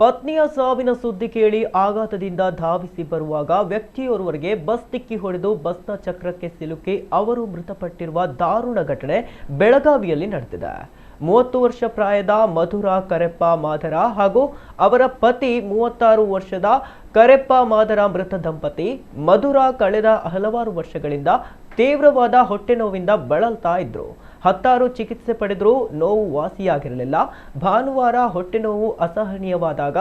ಪತ್ನಿಯ ಸಾವಿನ ಸುದ್ದಿ ಕೇಳಿ ಆಘಾತದಿಂದ ಧಾವಿಸಿ ಬರುವಾಗ ವ್ಯಕ್ತಿಯೋರ್ವರಿಗೆ ಬಸ್ ಡಿಕ್ಕಿ ಹೊಡೆದು ಬಸ್ನ ಚಕ್ರಕ್ಕೆ ಸಿಲುಕಿ ಅವರು ಮೃತಪಟ್ಟಿರುವ ದಾರುಣ ಘಟನೆ ಬೆಳಗಾವಿಯಲ್ಲಿ ನಡೆದಿದೆ. 30 ವರ್ಷ ಪ್ರಾಯದ ಮಧುರಾ ಕರೆಪ್ಪ ಮಾದರ ಹಾಗೂ ಅವರ ಪತಿ 36 ವರ್ಷದ ಕರೆಪ್ಪ ಮಾದರ ಮೃತ ದಂಪತಿ. ಮಧುರಾ ಕಳೆದ ಹಲವಾರು ವರ್ಷಗಳಿಂದ ತೀವ್ರವಾದ ಹೊಟ್ಟೆ ನೋವಿಂದ ಬಳಲ್ತಾ ಇದ್ರು. 10 ಚಿಕಿತ್ಸೆ ಪಡೆದರೂ ನೋವು ವಾಸಿಯಾಗಿರಲಿಲ್ಲ. ಭಾನುವಾರ ಹೊಟ್ಟೆ ನೋವು ಅಸಹನೀಯವಾದಾಗ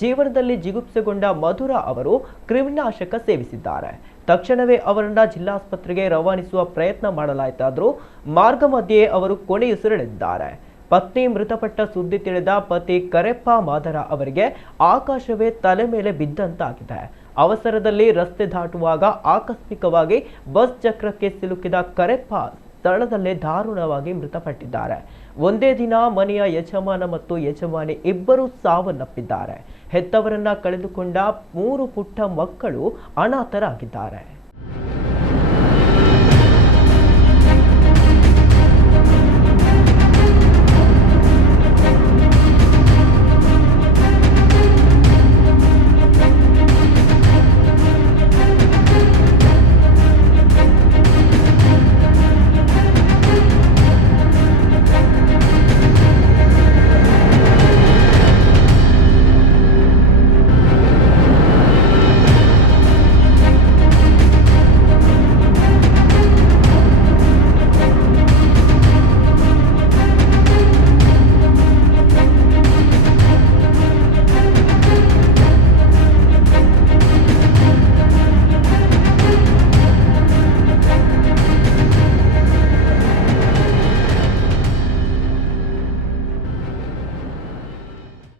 ಜೀವನದಲ್ಲಿ ಜಿಗುಪ್ಸೆಗೊಂಡ ಮಧುರಾ ಅವರು ಕ್ರಿಮಿನಾಶಕ ಸೇವಿಸಿದ್ದಾರೆ. ತಕ್ಷಣವೇ ಅವರನ್ನ ಜಿಲ್ಲಾಸ್ಪತ್ರೆಗೆ ರವಾನಿಸುವ ಪ್ರಯತ್ನ ಮಾಡಲಾಯಿತಾದರೂ ಮಾರ್ಗ ಮಧ್ಯೆ ಅವರು ಕೊನೆಯುಸಿರೆಳೆದಿದ್ದಾರೆ. ಪತ್ನಿ ಮೃತಪಟ್ಟ ಸುದ್ದಿ ತಿಳಿದ ಪತಿ ಕರೆಪ್ಪ ಮಾದರ ಅವರಿಗೆ ಆಕಾಶವೇ ತಲೆ ಮೇಲೆ ಬಿದ್ದಂತಾಗಿದೆ. ಅವಸರದಲ್ಲಿ ರಸ್ತೆ ದಾಟುವಾಗ ಆಕಸ್ಮಿಕವಾಗಿ ಬಸ್ ಚಕ್ರಕ್ಕೆ ಸಿಲುಕಿದ ಕರೆಪ್ಪ ಸ್ಥಳದಲ್ಲೇ ದಾರುಣವಾಗಿ ಮೃತಪಟ್ಟಿದ್ದಾರೆ. ಒಂದೇ ದಿನ ಮನೆಯ ಯಜಮಾನ ಮತ್ತು ಯಜಮಾನಿ ಇಬ್ಬರು ಸಾವನ್ನಪ್ಪಿದ್ದಾರೆ. ಹೆತ್ತವರನ್ನ ಕಳೆದುಕೊಂಡ 3 ಪುಟ್ಟ ಮಕ್ಕಳು ಅನಾಥರಾಗಿದ್ದಾರೆ.